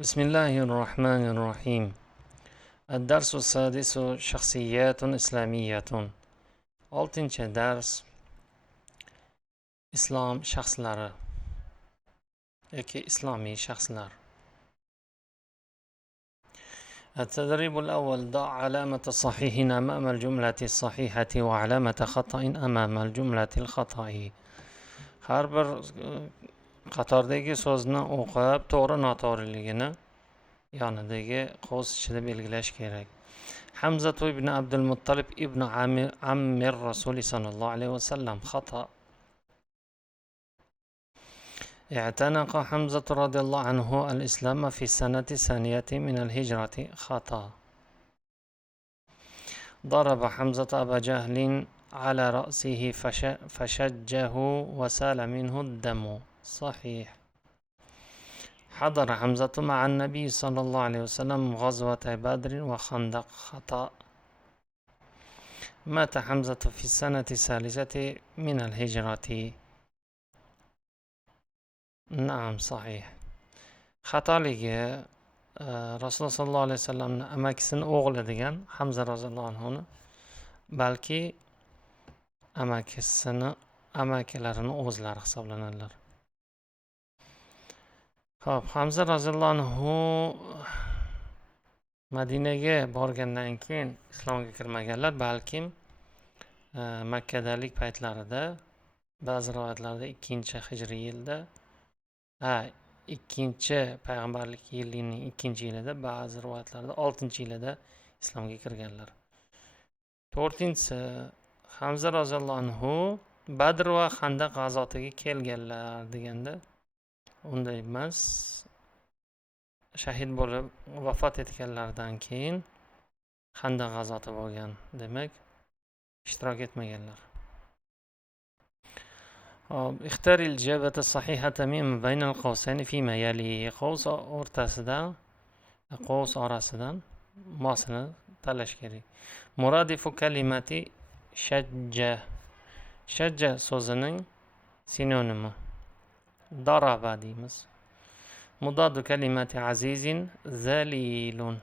بسم الله الرحمن الرحيم. الدرس السادس شخصيات إسلامية. Oltinchi dars islom shaxslari yoki islomiy shaxslar. التدريب الأول: ضع علامة صحيح أمام الجملة الصحيحة وعلامة خطأ أمام الجملة الخطأ. Har bir qatordagi so'zni o'qib, to'g'ri noto'g'riligini yonidagi qovus ichida belgilash kerak. حمزة بن عبد المطلب ابن عم الرسول صلى الله عليه وسلم. خطأ. اعتنق حمزة رضي الله عنه الإسلام في السنة الثانية من الهجرة. خطأ. ضرب حمزة أبا جهل على رأسه فشجه وسال منه الدم. صحيح. حضر حمزة مع النبي صلى الله عليه وسلم غزوة بدر وخندق. خطأ. مات حمزة في السنة الثالثة من الهجرة. نعم صحيح. xatoligi rasululloh sollallohu alayhi vasallamni amakisini o'g'li degan Hamza roziyallohu anhuni, balki amakilarini o'zlari hisoblanadilar. Xo'p, Hamza roziyallohu anhu Madinaga borgandan keyin islomga kirmaganlar, balkim Makkadalik paytlarida, ba'zi rivoyatlarda 2-hijriy yilda, ikkinchi payg'ambarlik yilining 2-yilida, ba'zi rivoyatlarda 6-yilida islomga kirganlar. 4-si, Hamza roziyallohu anhu Badr va Xandaq g'azotiga kelganlar deganda unday emas, shahid bo'lib vafot etganlaridan keyin Xandaq g'azoti bo'lgan, demak ishtirok etmaganlar. اختر الإجابة الصحيحة من بين القوسين فيما يلي. قوس o'rtasidan, qovus orasidan mosini tanlash kerak. Muradifu kalimati shajja. Shajja so'zining sinonimi. Daraba deymiz. Mudoddu kalimati azizin zalilun.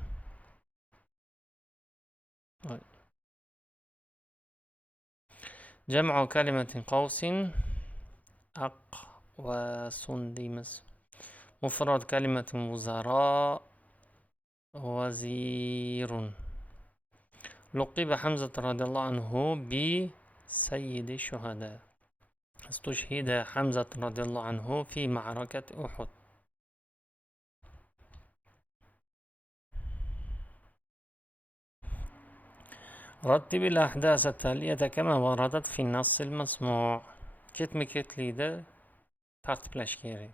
Jam'u kalimatin qawsin aqwasun deymiz. Mufrad kalimatin wuzara wazirun. لقب حمزة رضي الله عنه بسيد الشهداء. استشهد حمزة رضي الله عنه في معركة أحد. رتب الأحداث التالية كما وردت في النص المسموع. ketma-ketlikda tartiblash kerak.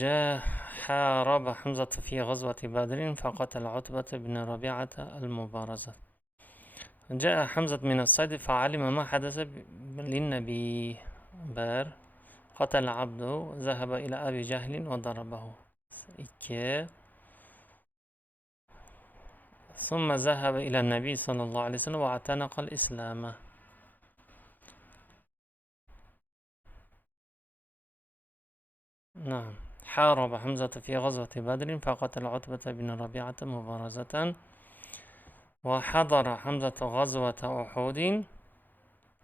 جاء حارب حمزة في غزوة بدر فقتل عتبة بن ربيعة المبارزة. جاء حمزة من الصيد فعلم ما حدث للنبي. بار. قتل عبده ذهب إلى أبي جهل وضربه. ثم ذهب إلى النبي صلى الله عليه وسلم واعتنق الإسلام. نعم. حارب حمزة في غزوة بدر فقتل عتبة بن ربيعة مبارزة. وحضر حمزة غزوة أحد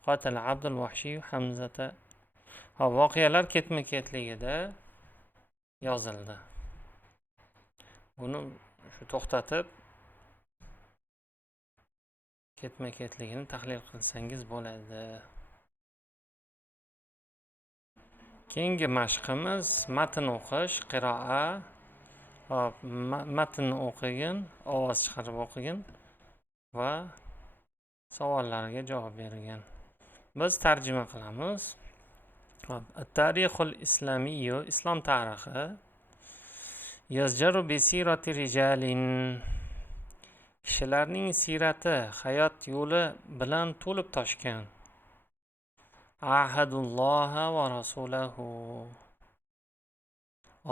قتل عبد الوحشي حمزة. voqealar ketma-ketligida yozildi. Buni to'xtatib ketma-ketligini tahlil qilsangiz bo'ladi. Keyingi mashqimiz matn o'qish, qiroa. Matn o'qigin, ovoz chiqarib o'qigin va savollarga javob bergan. Biz tarjima qilamiz. Tarixul islamiyyu, islom tarixi. Yazjaru bi sirati rijalin. Kishilarning sirati, hayot yo'li bilan to'lib toshgan. Ahadulloha va rasulahu.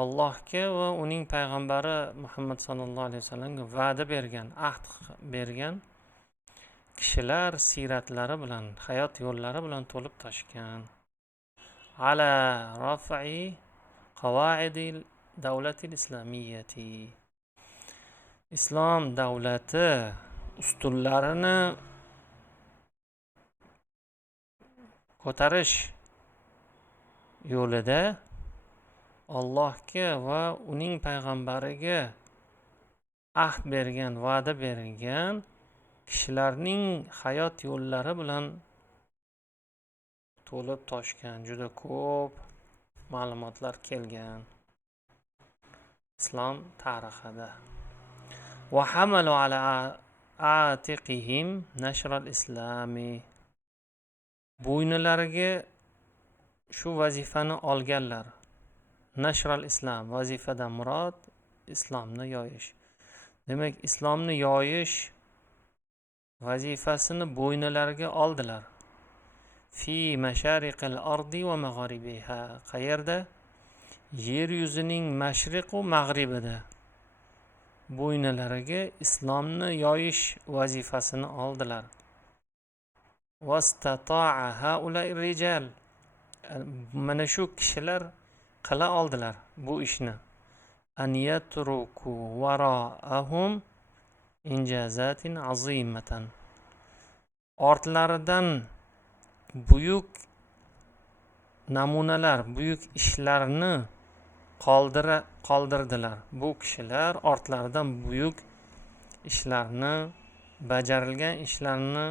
Allohga va uning payg'ambari Muhammad sallallohu alayhi vasallamga va'da bergan, ahd bergan kishilar siratlari bilan, hayot yo'llari bilan to'lib toshgan. Ala raf'i قواعد الدولة الإسلامية. islom davlati ustunlarini ko'tarish yo'lida Allohga va uning payg'ambariga ahd bergan, va'da bergan kishilarning hayot yo'llari bilan to'lib toshgan juda ko'p ma'lumotlar kelgan islom tarixida. Va hamalu ala atiqihim nashr al-islami. Bo'ynilariga shu vazifani olganlar. Nashr al-islam, vazifadan murod islomni yoyish. Demak, islomni yoyish vazifasini bo'ynilariga oldilar. Fi mashariqil ardi va magharibiha. Qayerda? Yer yuzining mashriq va mag'ribida bo'ynilariga islomni yoyish vazifasini oldilar. Vastata'a haula'i rijal. Mana shu kishilar qila oldilar bu ishni. An yatruku wara'ahum injazatin azimatan. Ortlaridan buyuk namunalar, buyuk ishlarni qoldirdilar. Bu kishilar ortlaridan buyuk ishlarni, bajarilgan ishlarni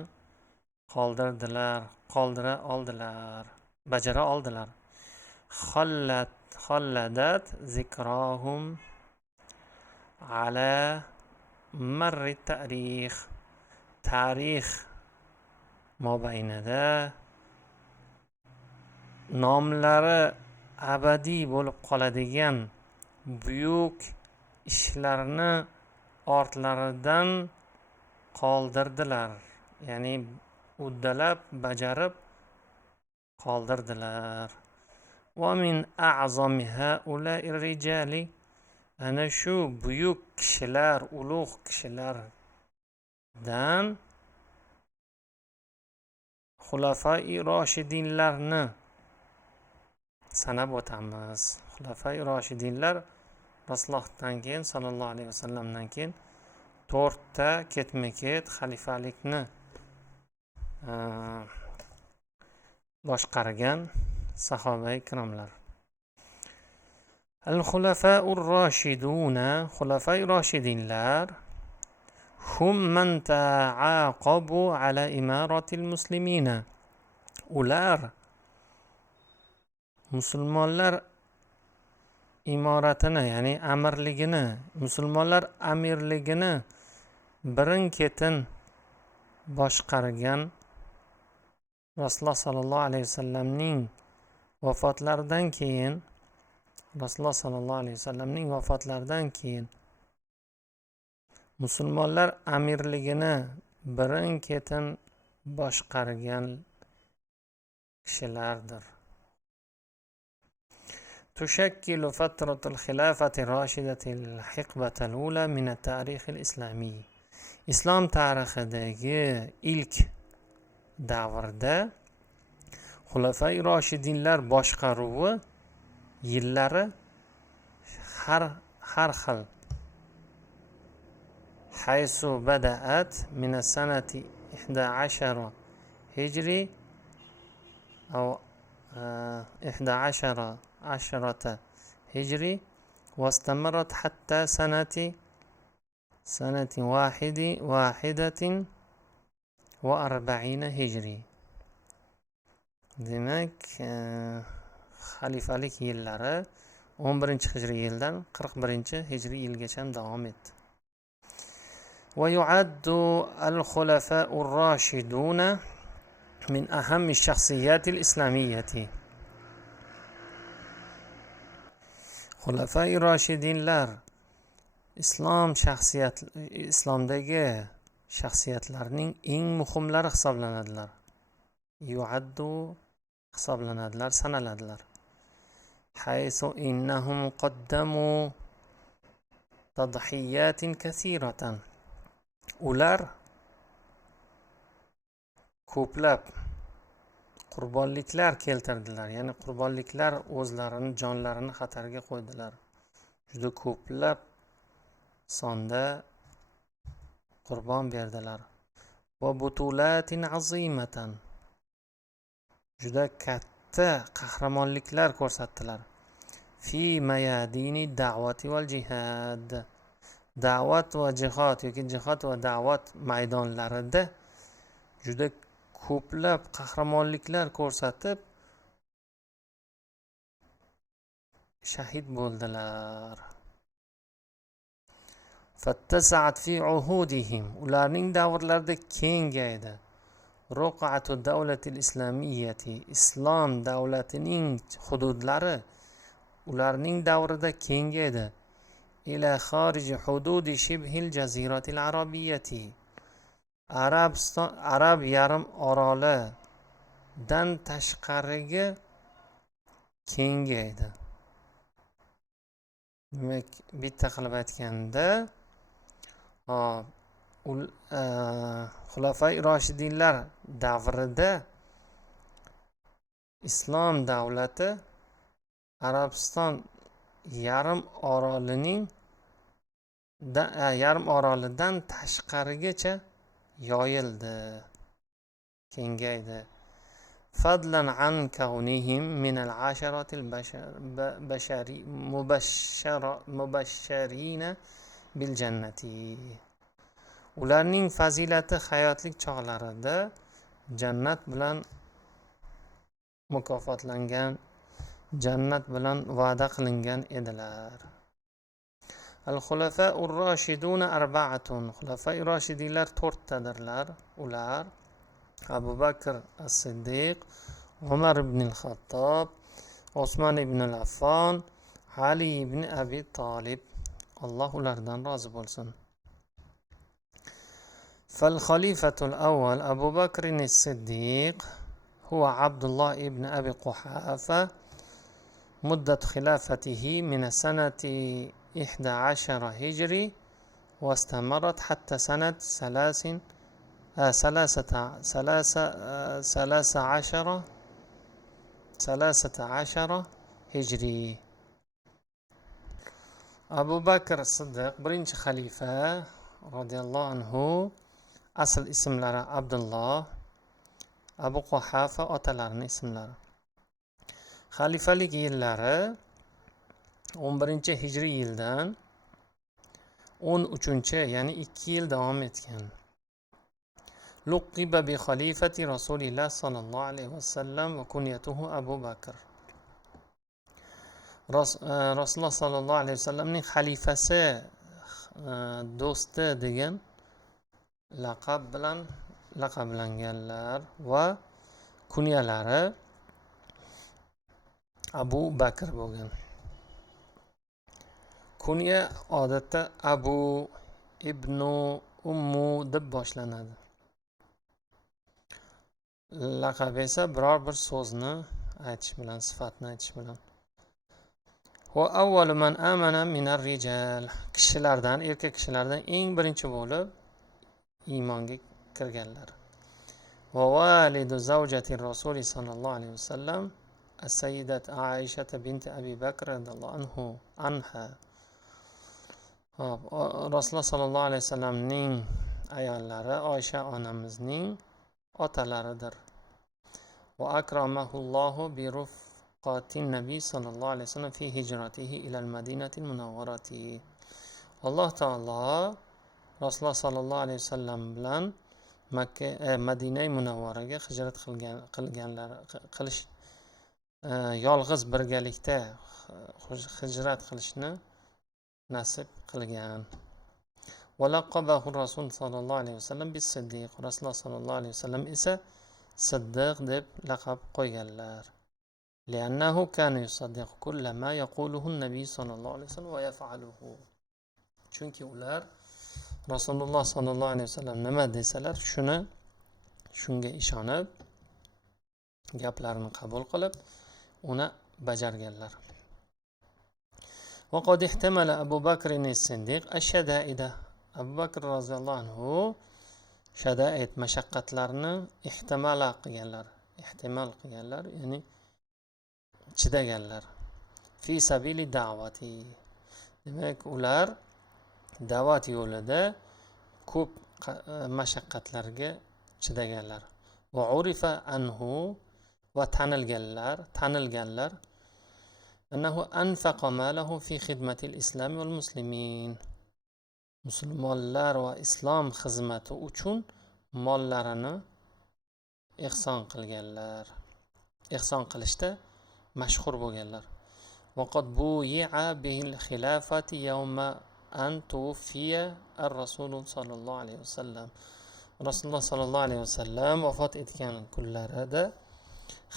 qoldira oldilar. Khalladat zikrahum ala marri tarix mobaynida nomlari abadiy bo'lib qoladigan buyuk ishlarni ortlaridan qoldirdilar. Ya'ni uddalab, bajarib qoldirdilar. Va min a'zami haula'i rijali. Ana shu buyuk kishilar, ulug' kishilardan xulafai roshidinlarni sanab o'tamiz. Xulafai roshidinlar Rasulullohdan keyin, sallallohu alayhi vasallamdan keyin 4 ta ketma-ket xalifalikni boshqargan sahoba ikromlar. Al-xulafa'ur roshiduna, xulafai roshidinlar hum man ta'aqabu ala imaratil muslimina. Ular musulmonlar imoratini, ya'ni amirligini, musulmonlar amirligini birin-ketin boshqargan Rasululloh sallallohu alayhi vasallamning vafotlaridan keyin musulmonlar amirligini birin-ketin boshqargan kishilardir. تشكل فترة الخلافة الراشدة الحقبة الأولى من التاريخ الإسلامي. إسلام tarixidagi ilk davrda xulafai roshidinlar boshqaruvi yillari har xil. Haysu bada'at min as-sanati 11 hijri aw 11 هجري واستمرت حتى سنة 41 هجري. Demek xalifalik yillari 11 hijriy yildan 41 hijriy yilgacha davom etdi. ويعد الخلفاء الراشدون من أهم الشخصيات الإسلامية. Xulafai roshidinlar islomdagi shaxsiyatlarning eng muhimlari hisoblanadilar. Yuaddu hisoblanadilar, sanaladilar. Haysu innahum qaddamu tadhiyatin kathiratan. Ular ko'plab qurbonliklar keltirdilar, ya'ni qurbonliklar o'zlarini jonlarini xatarga qo'ydilar. Juda ko'plab sonda qurbon berdilar. Va butulatin azimatan, juda katta qahramonliklar ko'rsatdilar. Fi mayadini da'vati val jihad, da'vat va jihad yoki jihad va da'vat maydonlarida juda ko'plab qahramonliklar ko'rsatib shahid bo'ldilar. Fattasa'at fi uhudihim, ularning davrlarida kengaydi. Ruq'atu davlatil islamiyyati, islom davlatining hududlari ularning davrida kengaydi. Ila xorij hududi shibhil jaziratil arabiyyati, arab yarim orolidan tashqariga kengaydi. Demak, bitta qilib aytganda, xulafai roshidinlar davrida islom davlati Arabiston yarim orolidan tashqarigacha yoyildi, kengaydi. Fadlan an kaunihim min al-asharatil mubashsharina bil jannati, ularning fazilati hayotlik chog'larida jannat bilan mukofotlangan, jannat bilan va'da qilingan edilar. Al-xulafa'ur roshiduna arba'atun, xulafai roshidinlar 4 tadirlar. Ular Abu Bakr as-Siddiq, Umar ibn al-Xattob, Osman ibn al-Affon, Ali ibn Abi Talib. Alloh ulardan rozi bo'lsin. فالخليفة الأول أبو بكر الصديق هو عبد الله ابن أبي قحافة. مدة خلافته من سنة 11 هجري واستمرت حتى سنة 13 هجري. Abu Bakr Siddiq birinchi xalifa radhiyallohu anhu, asl ismlari Abdulloh, Abu Quhafa otalarining ismlari. Xalifalik yillari 11 hijriy yildan 13, ya'ni 2 yil davom etgan. Luqiba bi xalifati Rasulillah sallallohu alayhi vasallam va kunyatuhu Abu Bakr. Rasululloh sallallohu alayhi vasallamning xalifasi, do'sti degan laqab bilan laqablanganlar va kunyalari Abu Bakr bo'lgan. Kunya odatda Abu, Ibnu, Ummu deb boshlanadi. Laqab esa biror bir so'zni aytish bilan, sifatni aytish bilan. Va avvalu man amana minar rijal, kishilardan, erkak kishilardan eng birinchi bo'lib iymonga kirganlar. Va validu zawjati Rasuli sallallohu alayhi vasallam as-sayyidat Aisha binti Abi Bakr radhiyallohu anha. Rasululloh sallallohu alayhi vasallamning ayollari Oysha onamizning otalaridir. Va akramahullohu bi rufqatin nabiy sallallohu alayhi vasallam fi hijratihi ila al-Madinatil munawwarati. Alloh taolo Rasululloh sallallohu alayhi vasallam bilan Madinai Munawvaraga hijrat qilish yolg'iz birgalikda hijrat qilishni nasib qilgan. Walaqabahu Rasul sallallohu alayhi vasallam bis-Siddiq. Rasululloh sallallohu alayhi vasallam esa Siddiq deb laqab qo'yganlar. Li'annahu kana yusaddiqu kulla ma yaquluhu an-nabiy sallallohu alayhi vasallam va yaf'aluhu. Chunki ular Rasululloh sallallohu alayhi vasallam nima desalar shunga ishonib, gaplarini qabul qilib, uni bajarganlar. Va qad ihtamala Abu Bakr as-Siddiq ash-shada'ida. Abu Bakr roziyallohu anhu shada'id, mashaqqatlarni ihtimala qilganlar, ehtimol qilganlar, ya'ni chidaganlar. Fi sabili da'vati. Demak, ular da'vat yo'lida ko'p mashaqqatlarga chidaganlar. Va urifa anhu, va tanilganlar annahu anfaqa malahu fi xidmatil islam wal muslimin. Musulmonlar va islom xizmati uchun mollarini ehson qilganlar. Ehson qilishda mashhur bo'lganlar. Vaqad buyi'a bil xilafati yawma an tuwfiya ar-rasul sallallohu alayhi vasallam. Rasululloh sallallohu alayhi vasallam vafot etgan kunlarida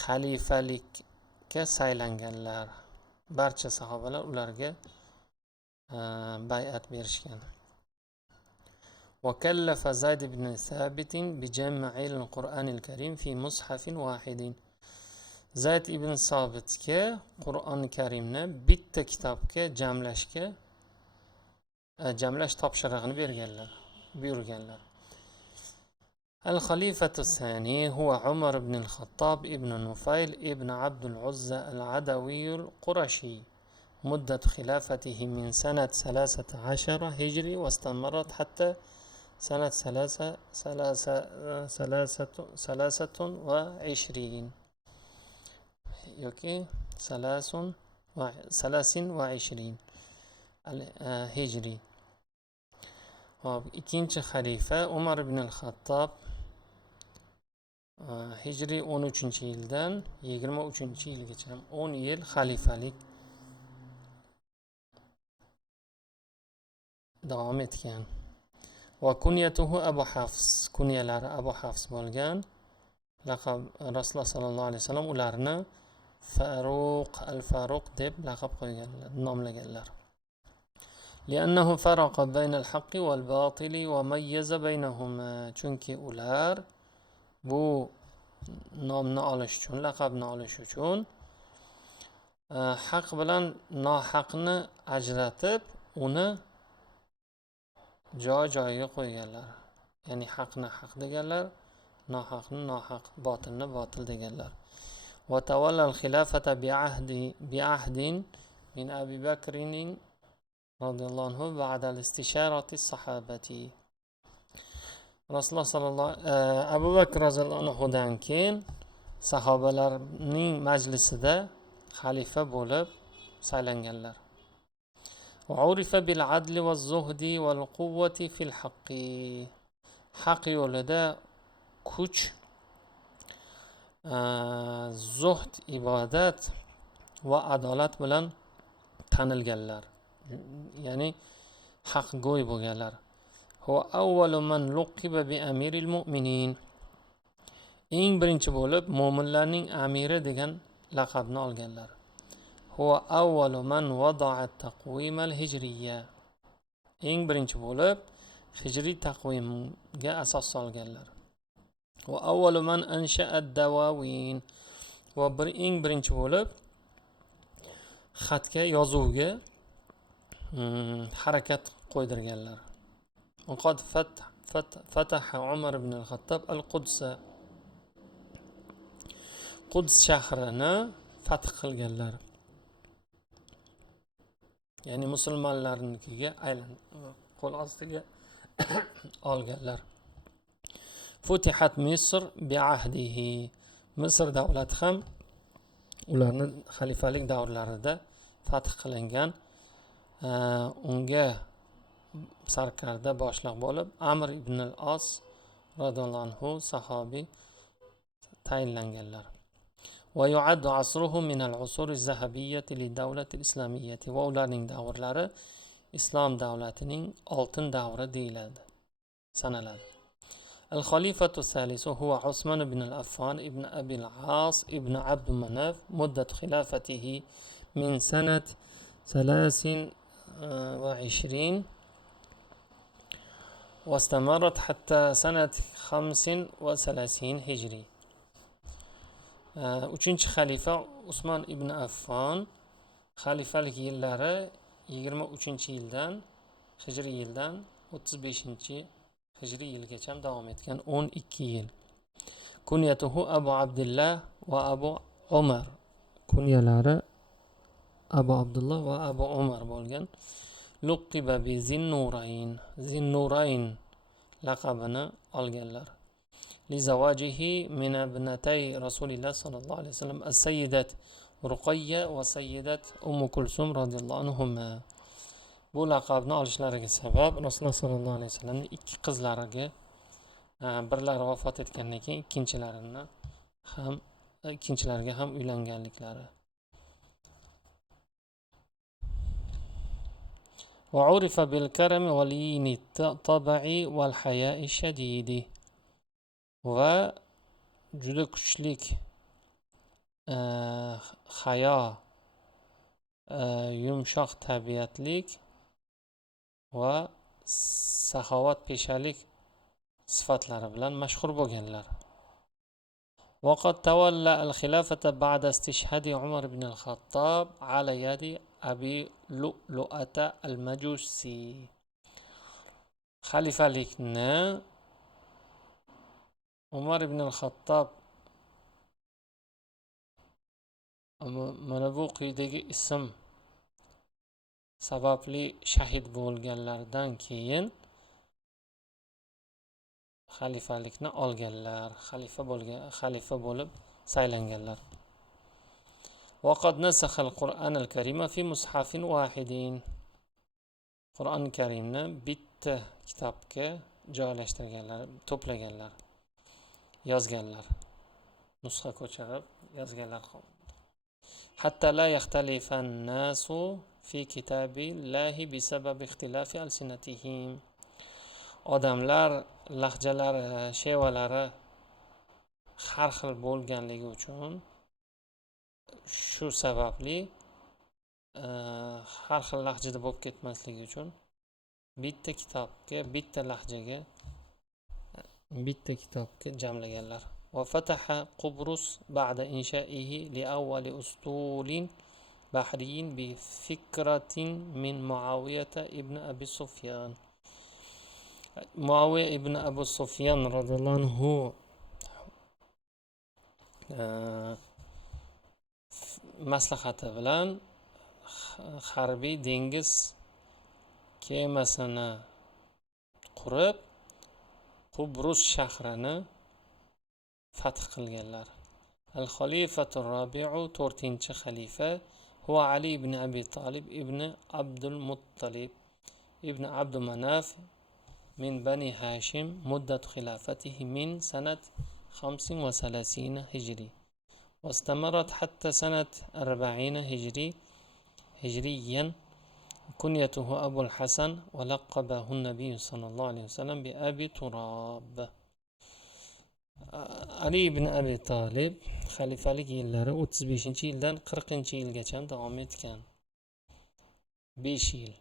xalifalikka saylanganlar. Barcha sahobalar ularga bay'at berishgan. وكلف زيد بن ثابت بجمع القرآن الكريم في مصحف واحد. Zayd ibn Sobitga Qur'oni Karimni bitta kitobga jamlash topshirig'ini buyurganlar. الخليفة الثاني هو عمر بن الخطاب ابن نفيل ابن عبد العزى العدوي القرشي. مدة خلافته من سنة 13 هجري واستمرت حتى سنة 23 yoki 23 hijriy. Hop, ikkinchi xalifa Umar ibn al-Xattob hijriy 13-yildan 23-yilgacha 10 yil xalifalik davom etgan. Va kunyatuhu Abu Hafs, kunyalari Abu Hafs bo'lgan. Laqab Rasululloh sallallohu alayhi vasallam ularni al-Faruq deb laqab qo'yganlar, nomlaganlar. Li'annahu faraqa baynal haqqi wal batili va mayyaza baynahuma. Chunki ular bu nomni olish uchun, laqabni olish uchun haq bilan nohaqni ajratib, uni joy-joyiga qo'yganlar. Ya'ni haqni haq deganlar, nohaqni nohaq, botilni botil deganlar. وتولى الخلافة بعهد من أبي بكر رضي الله عنه بعد الاستشارة الصحابة. Rasululloh sallallohu Abu Bakr roziyallohu anhudan keyin sahobalarning majlisida xalifa bo'lib saylanganlar. وعرف بالعدل والزهد والقوة في الحق. Haq yo'lida kuch, zuhd, ibodat va adolat bilan tanilganlar. Ya'ni haqgo'y bo'lganlar. Huwa awwalu man luqiba bi amiril mu'minin. Eng birinchi bo'lib mo'minlarning amiri degan laqabni olganlar. Huwa awwalu man wada'a taqwim al-hijriyya. Eng birinchi bo'lib hijriy taqvimga asos solganlar. Va avvalu man ansha'a ad-dawawin. Va eng birinchi bo'lib xatga, yozuvga harakat qo'ydirganlar. Qad fataha Umar ibn al-Xattob al-Quds. Quds shahrini fath qilganlar. Ya'ni musulmonlarnikiga qo'l ostiga olganlar. Futihat Misr bi'ahdihi. Misr davlati ham ularni xalifalik davrlarida fath qilingan. Unga sarkarda boshliq bo'lib Amr ibn al-As radhiyallohu anhu sahobiy tayinlanganlar. Va yu'addu asruhu min al-usur az-zahabiyyati li-dawlati al-islamiyyati. Va ularning davrlari islom davlatining oltin davri deyiladi, sanaladi. الخليفة الثالث هو عثمان بن العفان ابن أبي العاص ابن عبد مناف. مدة خلافته من سنة 23 واستمرت حتى سنة 35 هجري. Uchinchi xalifa Usmon ibn Affon xalifalik yillari 23-yildan hijriy yildan 35-hijriy yilgacha davom etgan 12 yil. Kunyatuhu Abu Abdullah va Abu Umar. Kunyalari Abu Abdullah va Abu Umar bo'lgan. Luqiba bi Zinnurayn. Zinnurayn laqabini olganlar. Lizavajihi min ibnatay Rasulillah sallallohu alayhi vasallam as-sayyidat Ruqayya va sayyidat Ummu Kulsum radhiyallohu anhuma. Bu laqabni olishlariga sabab Rasululloh sallallohu alayhi vasallamning ikki qizlariga birlari vafot etgandan keyin ikkinchilariga ham uylanganliklari. Va urifa bil karami wal yini tabai wal haya'i shadidi. Va juda kuchlik hayo, yumshoq tabiatlik va saxovat peshalik sifatlari bilan mashhur bo'lganlar. Waqad tawalla al-khilafata ba'da istishhadi Umar ibn al-Khattab ala yadi Abi Lu'lu'ata al-Majusi. Xalifalikni Umar ibn al-Khattab mana bu quyidagi ism sababli shahid bo'lganlardan keyin xalifalikni olganlar, xalifa bo'lib saylanganlar. Waqad nasakha al-Qur'an al-Karima fi mushafin wahidin. Qur'on Karimni bitta kitobga joylashtirganlar, to'plaganlar, yozganlar. Nusxa ko'chirib yozganlar. Hatta la yaxtalifan nasu fi kitabillahi bisabab ixtilafi alsinatihim. Odamlar lahjalari, shevalari har xil bo'lganligi uchun shu sababli har xil lahjada bo'lib ketmasligi uchun bitta kitobga jamlaganlar. Va fataha Qubrus ba'da insha'ihi li awwali ustulin bahriyin bi fikratin min Muawiyah ibn Abi Sufyan. Muaviya ibn Abu Sufyan radhiyallohu anhu maslahati bilan harbiy dengiz kemasini qurib Qubrus shahrini fath qilganlar. Al-Khalifatur Rabi'u 4-xalifa huwa Ali ibn Abi Talib ibn Abdul Muttalib ibn Abd Manaf من بني هاشم مدة خلافته من سنة 35 هجري واستمرت حتى سنة 40 هجريا. كنيته أبو الحسن ولقبه النبي صلى الله عليه وسلم بأبي تراب. Ali ibn Abi Talib xalifalik yillari 35-yildan 40-yilgacha davom etgan. 5 yil.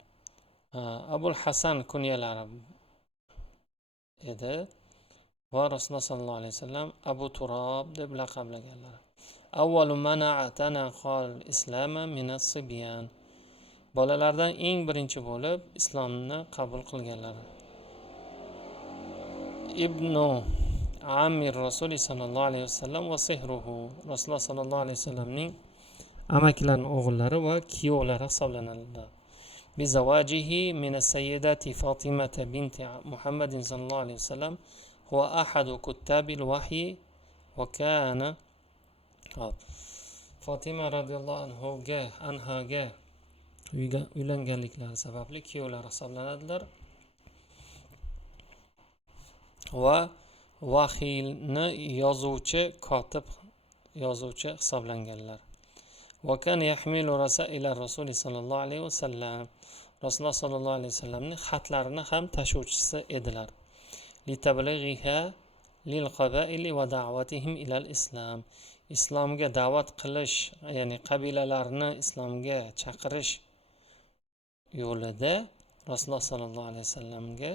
Abul Hasan kunyalari edi va Rasululloh sallallohu alayhi vasallam Abu Turab deb laqablaganlar. Avvalu man a'tanaqal islama min as-sibyan. Bolalardan eng birinchi bo'lib islomni qabul qilganlar. Ibnu Amir Rasul sallallohu alayhi vasallam va sihruhu. Rasululloh sallallohu alayhi vasallamning amakilarining o'g'illari va kuyovlari hisoblanadi. بزواجه من السيدة فاطمة بنت محمد صلى الله عليه وسلم هو أحد كتاب الوحي وكان فاطمة رضي الله عنها uylanganliklari sababli kuyovlari hisoblanadilar va vahiyni yozuvchi hisoblanganlar. وكان يحمل رسائل الرسول صلى الله عليه وسلم. Rasululloh sallallohu alayhi vasallamning xatlarini ham tashuvchisi edilar. Litablighiha lilqabaili va da'watihim ilal islam. Islomga da'vat qilish, ya'ni qabilalarni islomga chaqirish yo'lida Rasululloh sallallohu alayhi vasallamga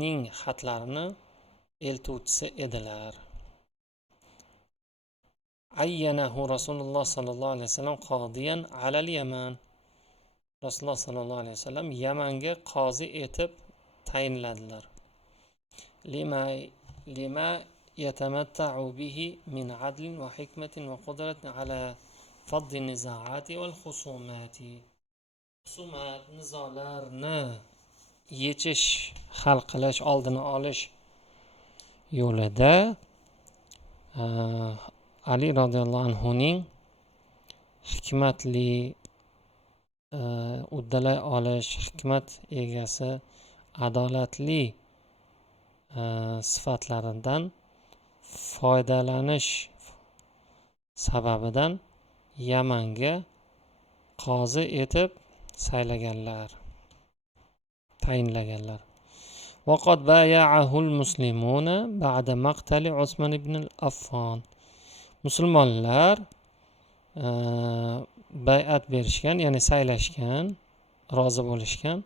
ning xatlarini eltuvchisi edilar. Ayyanahu Rasululloh sallallohu alayhi vasallam qodiyan alal Yaman. Rasululloh sallallohu alayhi vasallam Yamanga qozi etib tayinladilar. Lima يتمتع به من عدل وحكمة وقدرة على فض النزاعات والخصومات. Husumat, nizolarni yechish, hal qilish, oldini olish yo'lida Ali roziyallohu anhuning hikmatli, uddalay olish, hikmat egasi, adolatli sifatlaridan foydalanish sababidan Yamanga qozi etib tayinlaganlar. وقد بايعه المسلمون بعد مقتل عثمان بن الأفان. Musulmonlar bay'at berishgan, ya'ni saylashgan, rozi bo'lishgan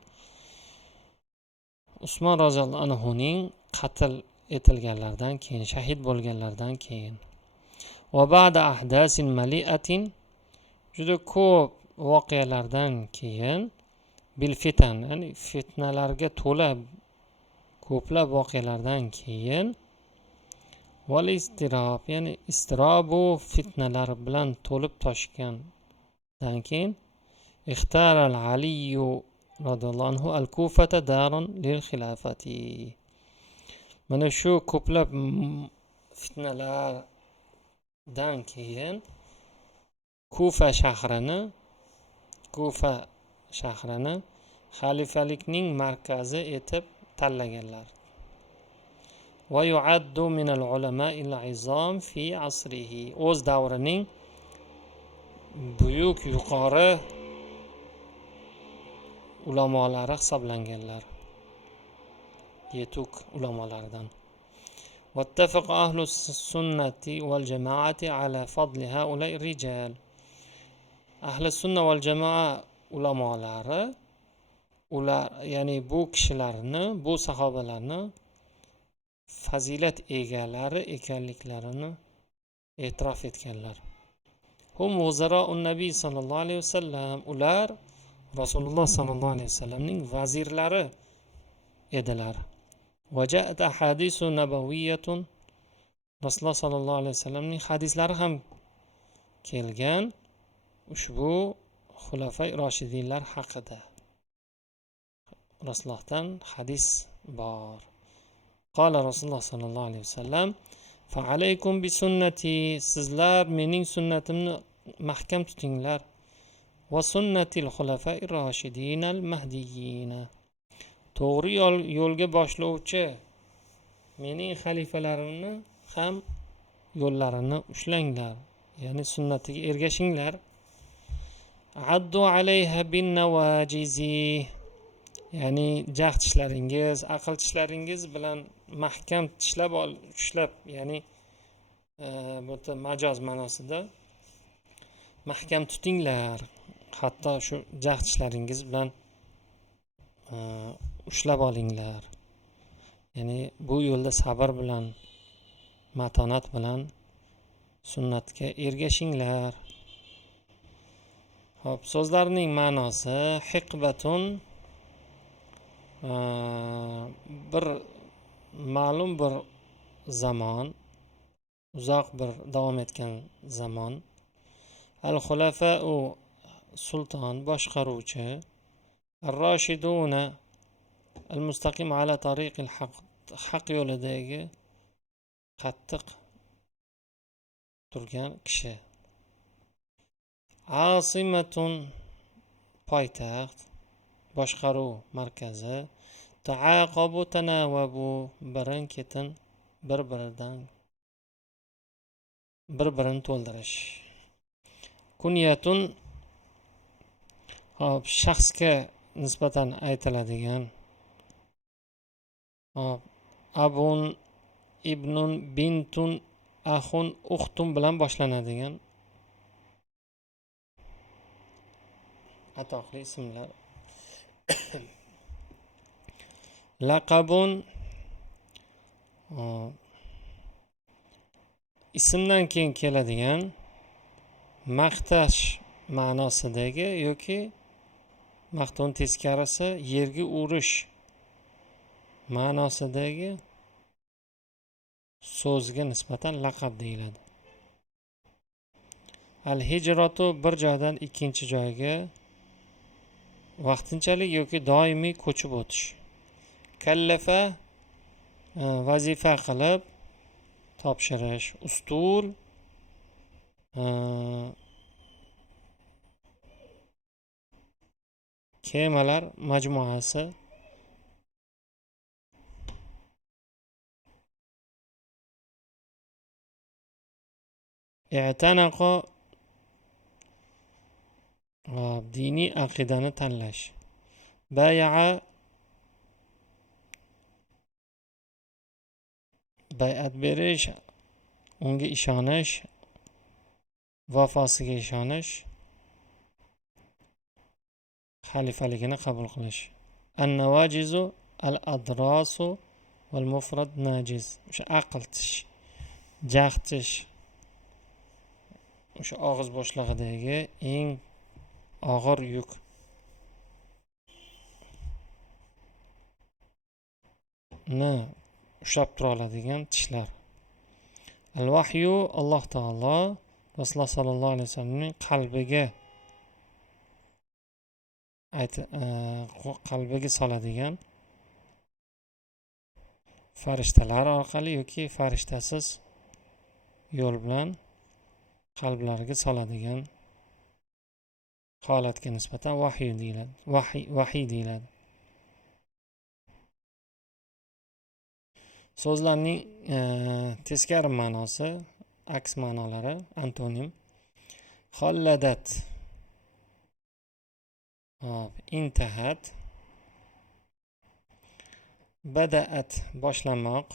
Usmon roziyallohu anhuning qatl etilganlaridan keyin, shahid bo'lganlaridan keyin. Va ba'da ahdasin mali'atin, juda ko'p voqealardan keyin, bil fitan, ya'ni fitnalarga to'la ko'plab voqealardan keyin, val istirob, ya'ni istirobu fitnalar bilan to'lib toshgandan keyin, ixtaral aliyu radhiyallohu anhu al-Kufata daron lil xilafati. Mana shu ko'plab fitnalardan keyin Kufa shahrini xalifalikning markazi etib tanlaganlar. Va yu'addu min al-ulama'i al-izam fi asrihi. O'z davrining buyuk, yuqori ulamolari hisoblanganlar. Yetuk ulamolaridan. واتفق أهل السنة والجماعة على فضل هؤلاء الرجال. أهل السنة والجماعة ulamolari ular, ya'ni bu kishilarni, bu sahobalarni fazilat egalari ekanliklarini e'tirof etganlar. Hum vuzara'un nabiy sallallohu alayhi vasallam. Ular Rasululloh sallallohu alayhi vasallamning vazirlari edilar. Vaja'at ahadisu nabawiyatun. Rasululloh sallallohu alayhi vasallamning hadislari ham kelgan ushbu xulafai roshidinlar haqida. Rasulullohdan hadis bor. Qala Rasululloh sallallohu alayhi vasallam: "Fa alaykum bi sunnati." Sizlar mening sunnatimni mahkam tutinglar. Va sunnatil xulafai roshidinal mahdiyyin. To'g'ri yo'lga boshlovchi mening xalifalarimni ham yo'llarini ushlanglar, ya'ni sunnatiga ergashinglar. Addu alayha bin nawajizi, ya'ni jag' tishlaringiz, aql tishlaringiz bilan mahkam ushlab, ya'ni bu majoz ma'nosida mahkam tutinglar. Hatto shu jag' tishlaringiz bilan ushlab olinglar. Ya'ni bu yo'lda sabr bilan, matonat bilan sunnatga ergashinglar. Xo'p, so'zlarning ma'nosi hiqbatun, bir ma'lum bir zamon, uzoq bir davom etgan zamon. Al-xulafa'u, sulton, boshqaruvchi. Ar-roshiduna, al-mustaqim ala tariqil haq, haq yo'lidagi qattiq turgan kishi. Asimatun, poytaxt, boshqaruv markazi. Taaqabu tanavabu, birin ketin bir-birini to'ldirish. Kunyatun, hop, shaxsga nisbatan aytiladigan. Hop, abun, ibnun, bintun, axun, uxtun bilan boshlanadigan atoqli ismlar. Laqabun, ismdan keyin keladigan maqtash ma'nosidagi yoki maqtun teskarisi yerga urish ma'nosidagi so'zga nisbatan laqab deyiladi. Al-hijratu bir joydan ikkinchi joyga vaqtinchalik yoki doimiy ko'chib o'tish. Kallafa vazifa qilib topshirish. Ustul kemalar majmuasi. I'tanaqa diniy aqidani tanlash. Bay'a bay'at berish, unga ishonish, vafosiga ishonish, xalifaligini qabul qilish. An-nawajizu al-adrasu val mufrad najiz. O'sha aql tish, jag' tish. O'sha og'iz bo'shlig'idagi eng og'ir yuk. Ni ushlab tura oladigan tishlar. Al-vahyu Alloh taolo Rasululloh sallallohu alayhi vasallamning qalbiga soladigan farishtalar orqali yoki farishtasiz yo'l bilan qalblariga soladigan holatga nisbatan vahiy deyiladi. Vahiy deyiladi. So'zlarning teskari ma'nosi, aks ma'nolari, antonim. Xolladat, intahat, badaat boshlamoq,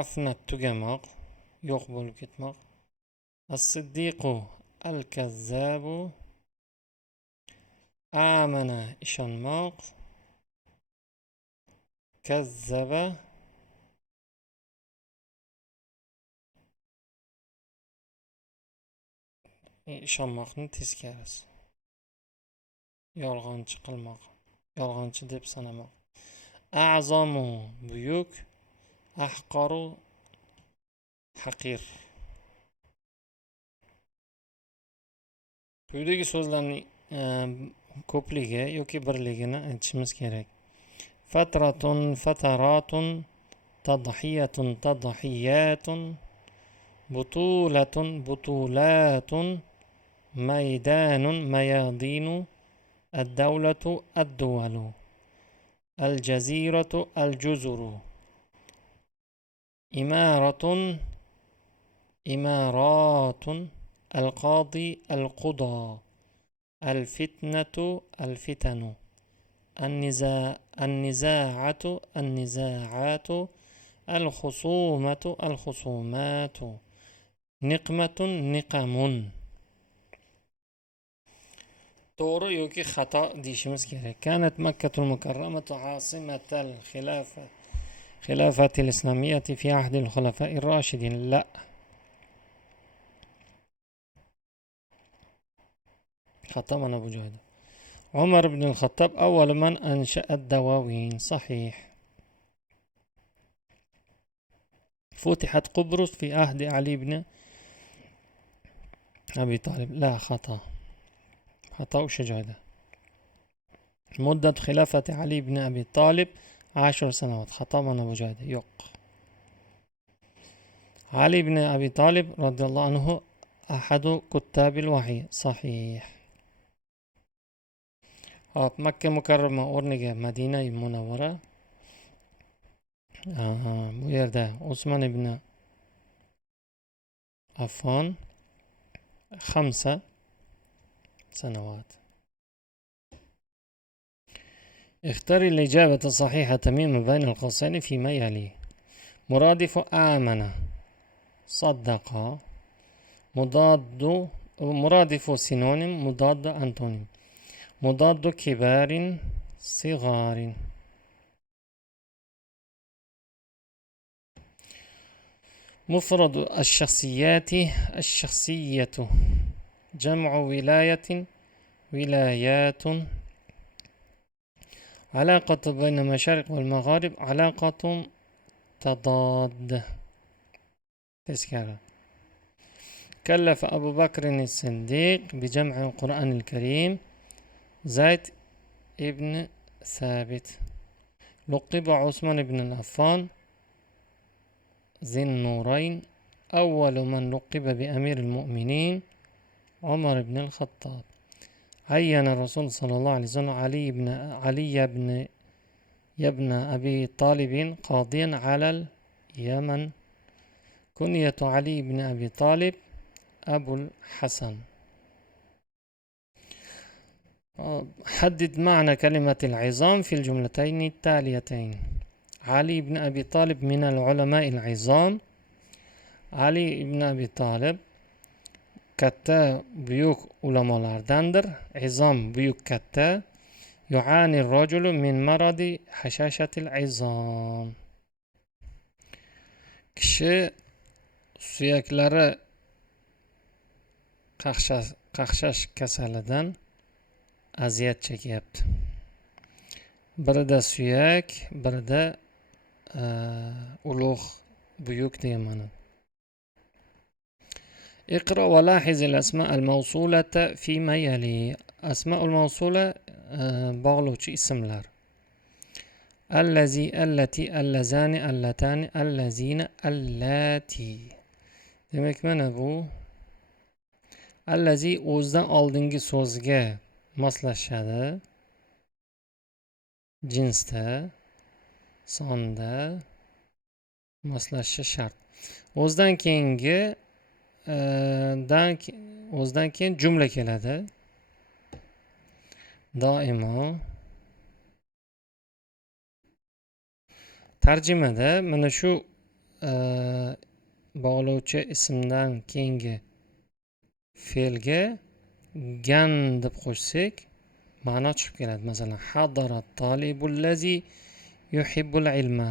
afnat tugamoq, yo'q bo'lib ketmoq. As-siddiqu al-kazzabu, amana ishonmoq, kazzaba ishonmoqning teskarisi. Yolg'onchi qilmoq, yolg'onchi deb sanamoq. A'zomu buyuk, ahqoru haqir. Quyidagi so'zlarning ko'pligi yoki birligini aytishimiz kerak. Fatratun, fataratun, tadhiyatun, tadhiyatun, butulatun, butulatun, maydanun, mayadinu, ad-dawlatu, ad-duwalu, al-jaziratu, al-juzuru, imaratun, imaratun, al-qadi, al-quda, al-fitnatu, al-fitanu, النزاعة النزاعات الخصومة الخصومات نقمة نقم. to'g'ri yoki xato deyishimiz kerak. Kanat Makkatul Mukarramatu asimatal khilafatil islamiyyati fi ahdil khulafa'ir rashidin. La. Xato mana bu joyda. عمر بن الخطاب أول من أنشأ الدواوين. صحيح. فتحت قبرص في عهد علي بن أبي طالب. لا، خطأ وش جايده. مدة خلافة علي بن أبي طالب 10 سنوات. خطأ من أبو جايده. يق علي بن أبي طالب رضي الله عنه أحد كتاب الوحي. صحيح. Makka Mukarrama o'rniga Madina Munawvara. Bu yerda Usmon ibn Affon 5 سنوات. اختر الإجابة الصحيحة مما بين القوسين فيما يلي. مرادف آمن، صدق، مضاد مرادف سينونيم، مضاد أنتونيم. مضاد كبار صغار. مفرد الشخصيات الشخصية. جمع ولاية ولايات. علاقة بين المشارق والمغارب علاقة تضاد. تذكرة. كلف أبو بكر الصديق بجمع القرآن الكريم زيد ابن ثابت. لقب عثمان بن عفان ذي النورين أول من لقب بأمير المؤمنين عمر بن الخطاب. عين الرسول صلى الله عليه وسلم علي بن أبي طالب قاضيا على اليمن. كنية علي بن أبي طالب أبو الحسن. حدد معنى كلمة العظام في الجملتين التاليتين. علي بن أبي طالب من العلماء العظام. علي بن أبي طالب katta buyuk ulamolardandir. Izom buyuk katta. Yu'ani ar-rajulu min maradi hashashatil izom. Kishi suyaklari qaqshash kasalidan aziyat chekyapti. Birida suyak, birida ulug' buyuk degan ma'no. اقرأ ولاحظ الأسماء الموصولة فيما يلي. أسماء الموصولة bağlovchi isimlar. الذي التي اللذان اللتان اللذين اللاتي. Demek mana bu allazi o'zidan oldingi so'zga moslashadi. Jinsda, sonda moslashishi shart. O'zidan keyingi o'zidan keyin jumla keladi. Doimo tarjimada mana shu bog'lovchi ismdan keyingi fe'lga gan deb qo'shsak ma'no chiqib keladi. Masalan, hadarat talibul lazi yuhibbul ilma.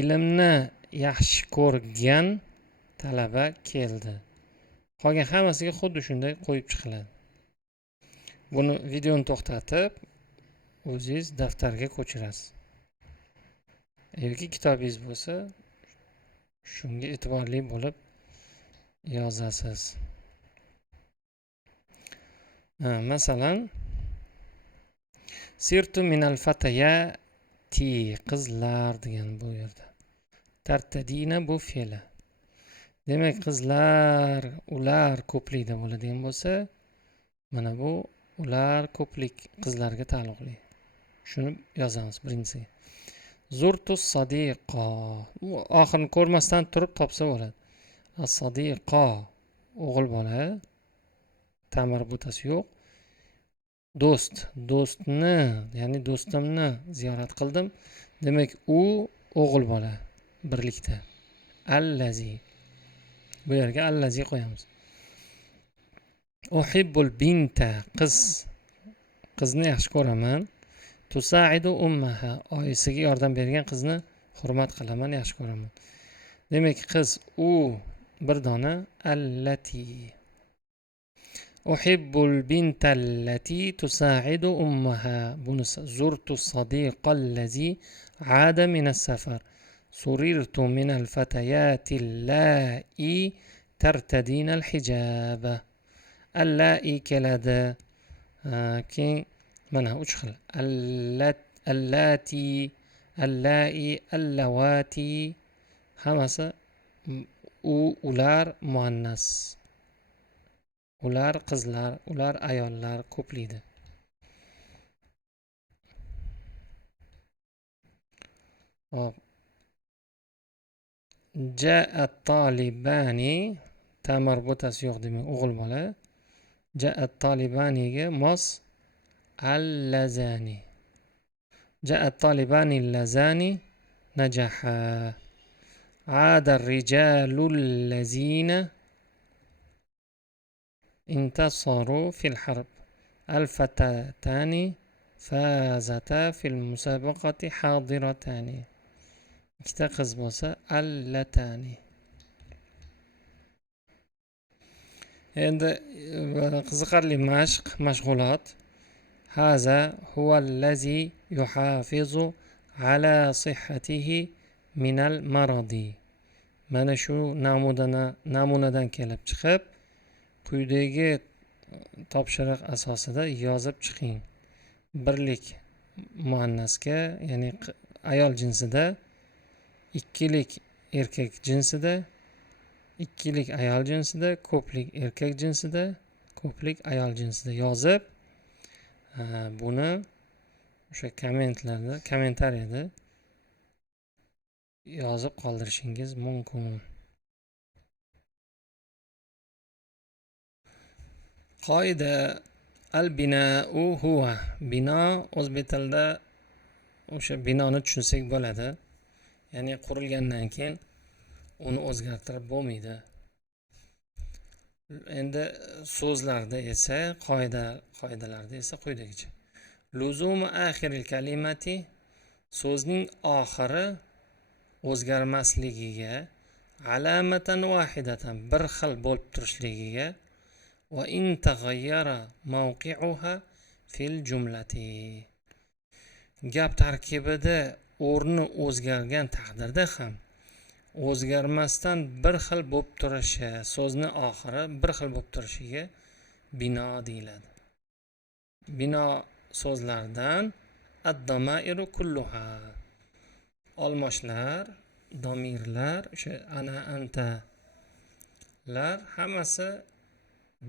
Ilmni yaxshi ko'rgan talaba keldi. Qolgan hammasiga xuddi shunday qo'yib chiqiladi. Buni videoni to'xtatib, o'zingiz daftarga ko'chirasiz. Yoki kitobingiz bo'lsa, shunga e'tiborli bo'lib yozasiz. Masalan, sirtu minal fatayati, qizlar degan bu yerda. Tartadina bu fe'li. Demak, qizlar, ular ko'plikda bo'ladigan bo'lsa, mana bu ular ko'plik qizlarga taalluqli. Shuni yozamiz birinchisiga. Zurtu sadiqa. Oxirini ko'rmasdan turib topsa bo'ladi. As-sadiqa o'g'il bola. Tamarbutasi yo'q. Do'st, do'stni, ya'ni do'stimni ziyorat qildim. Demak, u o'g'il bola birlikda. Allazi. Bu yerga allazi qo'yamiz. Uhibbul binta, qizni yaxshi ko'raman. Tusaidu ummaha, oyisiga yordam bergan qizni hurmat qilaman, yaxshi ko'raman. Demak, qiz u bir dona allati. Uhibbul binta allati tusaidu ummaha. Bunisi zurtu sadiqallazi aada min as-safar. Surirtu min al-fatayati allai tartadina al-hijaba. Allai keladi. Keyin mana 3 xil. Allati, allai, allawati. Hammasi ular muannas. Ular qizlar, ular ayollar ko'plikda. Hop. Ja'at talibani, tamarbutasi yo'q demak, o'g'il bola. Ja'at talibaniga mos allazani. Ja'at talibani allazani najaha. Aada ar-rijalu allazina intasaru fil harb. Al-fatatani fazata fil musabaqati hadiratani. Ikkita qiz bo'lsa allatani. Endi qiziqarli mashg'ulot. هذا هو الذي يحافظ على صحته من المرض. mana shu namunadan kelib chiqib quyidagi topshiriq asosida yozib chiqing. Birlik muannasga, ya'ni ayol jinsida, ikkilik erkak jinsida, ikkilik ayol jinsida, ko'plik erkak jinsida, ko'plik ayol jinsida yozib, buni o'sha kommentariyada yozib qoldirishingiz mumkin. Qoida al-bina'u huwa. Bino o'zbek tilida o'sha binoni tushunsak bo'ladi. Ya'ni qurilgandan keyin uni o'zgartirib bo'lmaydi. Endi so'zlarda esa qoidalarda esa quyidagicha. Luzum akhiril kalimati, so'zning oxiri o'zgarmasligiga, alamatan wahidatan, bir xil bo'lib turishligiga, va in taghayyara mawqi'uha fil jumlati, gap tarkibida o'rni o'zgargan taqdirda ham o'zgarmasdan bir xil bo'lib turishi, so'zni oxiri bir xil bo'lib turishiga bino deyiladi. Bino so'zlardan ad-damairu kulluha, olmoshlar, domirlar, o'sha ana, antalar hammasi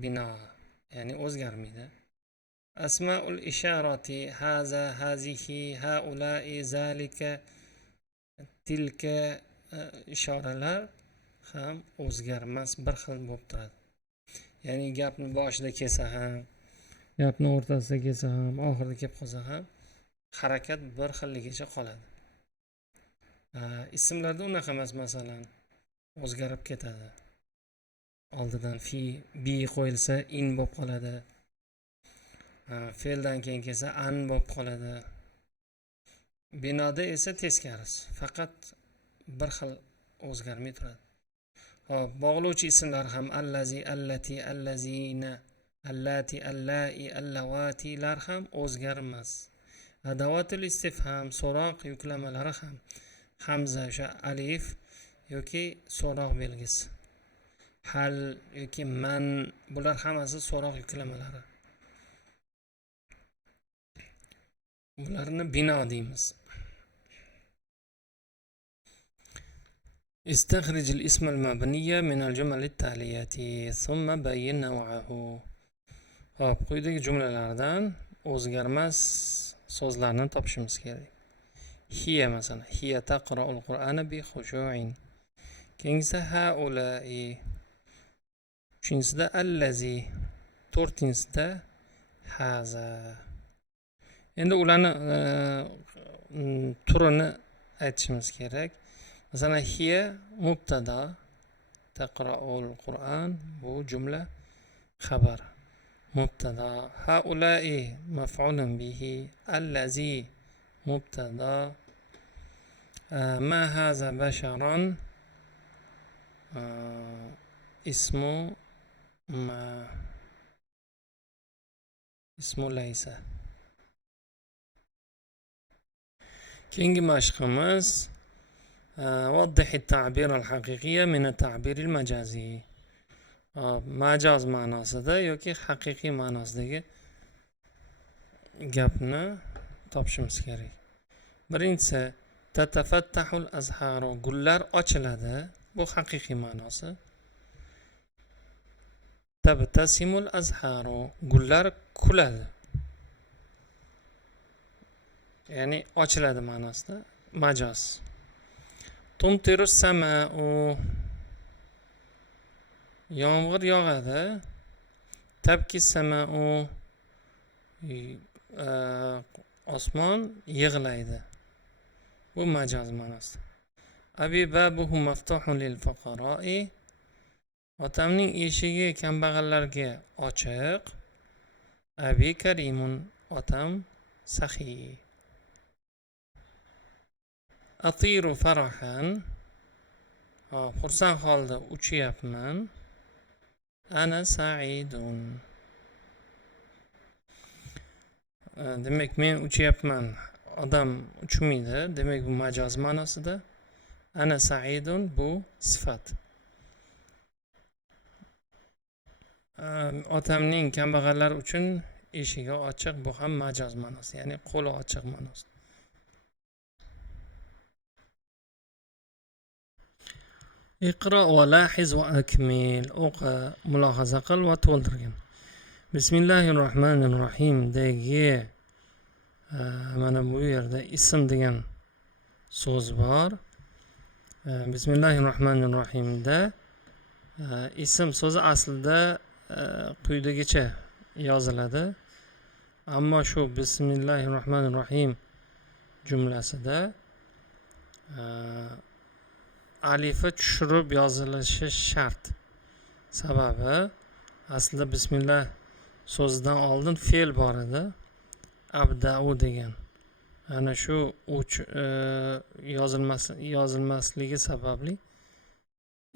bino, ya'ni o'zgarmaydi. Asmaul isharati haza, hazihi, haula'i, zalika, tilka ishoralar ham o'zgarmas, bir xil bo'lib turadi. Ya'ni gapni boshida kelsa ham, gapni o'rtasida kelsa ham, oxirida kelib qolsa ham harakat bir xilligicha qoladi. Ismlarda unaqa emas, masalan, o'zgarib ketadi. Oldidan bi qo'yilsa in bo'lib qoladi. Fe'ldan keyin kelsa an bo'lib qoladi. Binoda esa teskarisi, faqat bir xil o'zgarmay turadi. Hop, bog'lovchi ismlar ham allazi, allati, allazina, allati, allai, allawatilar ham o'zgarmas. Adavatul istifham, so'roq yuklamalari ham hamza, o'sha alif yoki so'roq belgisi, hal yoki man, bular hammasi so'roq yuklamalari. Bularni bino deymiz. استخرج الاسم المبني من الجمل التالية ثم بين نوعه. Hop, quyidagi jumlalardan o'zgarmas so'zlarni topishimiz kerak. Hiya, masalan, hiya taqra'ul Qur'ana bi khushu'in. Keyingisi haula'i. Uchinchisida allazi. To'rtinchisida haza. Endi ularni turini aytishimiz kerak. Masalan, hiya mubtada, taqra'ul Qur'an, bu jumla xabar. Mubtada. Haula'i maf'ulun bihi. Allazi mubtada. Ma haza basharan ismu ma, ismu laysa. Keyingi mashqimiz وضح التعبير الحقيقي من التعبير المجازي. Majoz ma'nosida yoki haqiqiy ma'nosidagi gapni topishimiz kerak. Birinchisi, tatafattahul azharu, gullar ochiladi. Bu haqiqiy ma'nosi. Tabtasimul azharu, gullar kuladi. Ya'ni ochiladi ma'nosida, majoz. Tumtiru sama'u, yomg'ir yog'adi. Tabki sama'u, osmon yig'laydi. Bu majoz ma'nosi. Abi babuhu maftuhun lil fuqara'i, otamning eshigi kambag'allarga ochiq. Abi karimun, otam saxiy. Atiru farahan, xursand holda uchyapman. Ana sa'idun. demak men uchyapman, odam uchmaydi, demak bu majoz ma'nosida. Ana saidun bu sifat. Otamning kambag'allar uchun eshigi ochiq, bu ham majoz ma'nosi, ya'ni qo'li ochiq ma'nosi. Iqro va lahiz va akmil, o'qi, mulohaza qil va to'ldirgin. Bismillahirrohmanirrohim dagi mana bu yerda ism degan so'z bor. Bismillahirrohmanirrohimda ism so'zi aslida quyidagicha yoziladi. Ammo shu Bismillahirrohmanirrohim jumlasida alifi tushirib yozilishi shart. Sababi aslida bismillah so'zidan oldin fe'l bor edi. Abda'u degan. Ana shu yozilmasligi sababli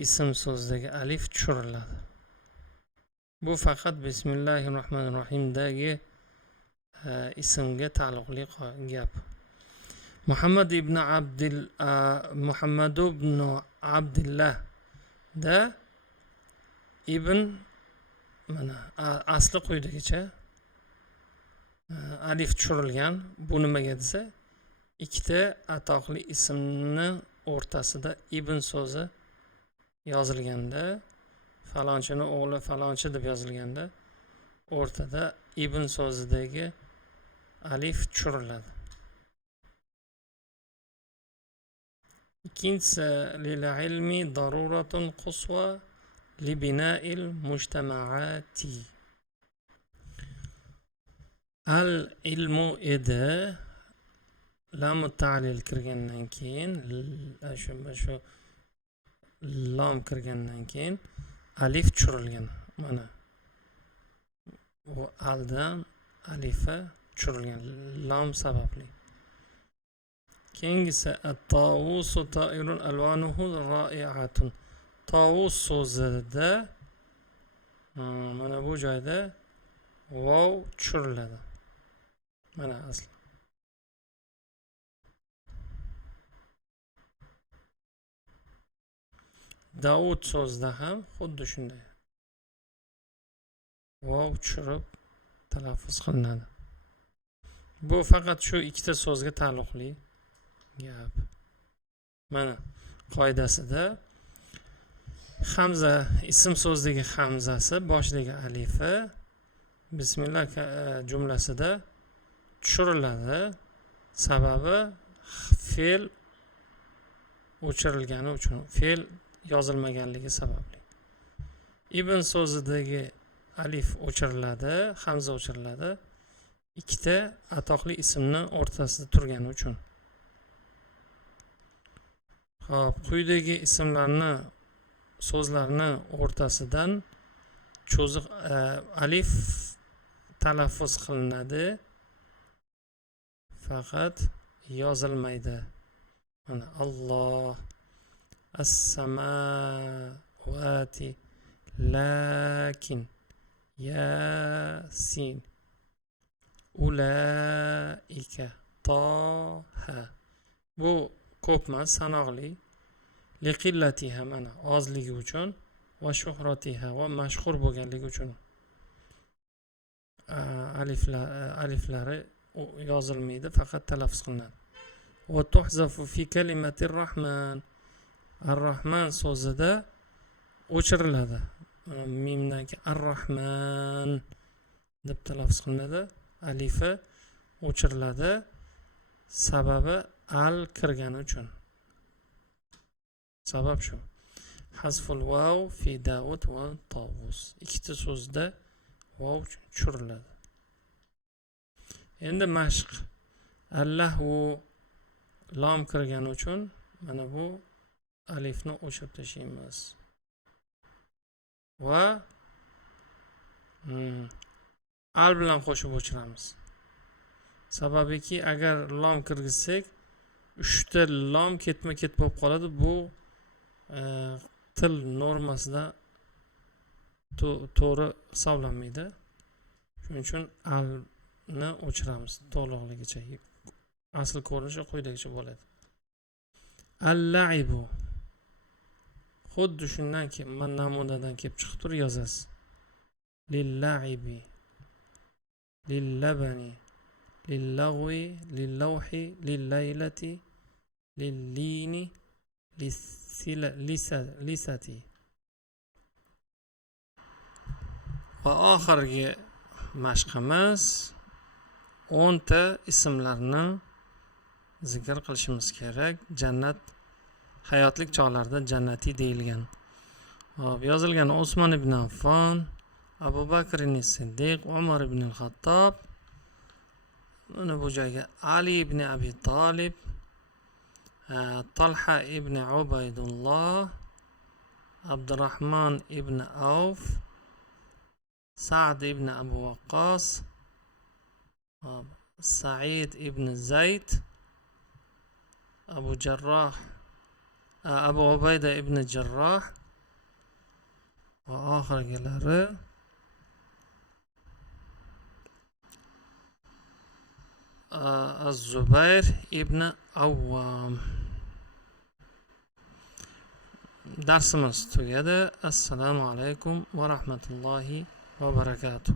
ism so'zidagi alif tushiriladi. Bu faqat Bismillahirrohmanirrohimdagi ismga taalluqli gap. Muhammad ibn Abdullah da ibn mana asli quyidagicha alif tushirilgan. Bu nimaga desa, ikkita atoqli ismni o'rtasida ibn so'zi yozilganda, falonchini o'g'li falonchi deb yozilganda, o'rtada ibn so'zidagi alif tushiriladi. Ikkinchisi, lil ilmi daruratun quswa li bina'il mujtamaati. Al ilmu edi lamu ta'lil kirgandan keyin, shu lom kirgandan keyin alif tushirilgan. Mana bu aldan alifa tushirilgan lom sababli. Keyingisi at-tawusu ta'irun alwanuhu ra'i'atun. Tavus so'zida mana bu joyda vav tushiriladi. Mana asli. Davud so'zida ham xuddi shunday. Vav tushirib talaffuz qilinadi. Bu faqat shu ikkita so'zga taalluqli gap. Mana qoidasida hamza ism so'zidagi hamzasi boshidagi alifi bismillah jumlasida tushiriladi. Sababi fe'l o'chirilgani uchun, fe'l yozilmaganligi sababli. Ibn so'zidagi alif o'chiriladi, hamza o'chiriladi. Ikkita atoqli ismni o'rtasida turgani uchun. Xo'p, quyidagi ismlarni so'zlarni o'rtasidan cho'ziq alif talaffuz qilinadi, faqat yozilmaydi. Mana Alloh, as-samawati, lakin, yasin, ulaika, toha. Bu ko'p emas, sanoqli. Liqillatiha mana ozligi uchun va shuhratiha va mashhur bo'lganligi uchun aliflari yozilmaydi, faqat talaffuz qilinadi. Va tuhzafu fi kalimatir rahman. Ar-Rahman so'zida o'chiriladi. Mimdan keyin Ar-Rahman deb talaffuz qilinadi. Alifi o'chiriladi. Sababi al kirgani uchun. Sabab shu. Hazful vav fi Davud va Tavus. Ikkita so'zda vav tushiriladi. Endi mashq. Allahu lom kirgani uchun mana bu alifni o'chirib tashlaymiz. Va al bilan qo'shib o'chiramiz. Sababiki agar lom kirgizsak, 3 ta lom ketma-ket bo'lib qoladi. Bu til normasida to'g'ri hisoblanmaydi. Shuning uchun al o'chiramiz to'liqligicha. Asl ko'rinishi quyidagicha bo'ladi. Al-laibu. Xuddi shundan keyin man namunadan kelib chiqib turib yozasiz. Lil-laibi, lil-labani, lil-lagwi, lil-lawhi, lil-laylati, lil-lini, lisati. Va oxirgi mashqimiz 10 ta ismlarni zikr qilishimiz kerak. Jannat hayotlik chog'larida jannatiy deyilgan. Hop, yozilgan Usmon ibn Affon, Abu Bakr as-Siddiq, Umar ibn al-Xattob, mana bu joyga Ali ibn Abi Talib, Talha ibn Ubaydulloh, Abdurrahman ibn Auf, Sa'd ibn Abu Waqqas, Sa'id ibn Zayd, Abu Ubayda ibn Jarroh va oxirgilari Az-Zubayr ibn Awwam. Darsimiz tugadi. Assalomu alaykum va rahmatullohi va barakatuh.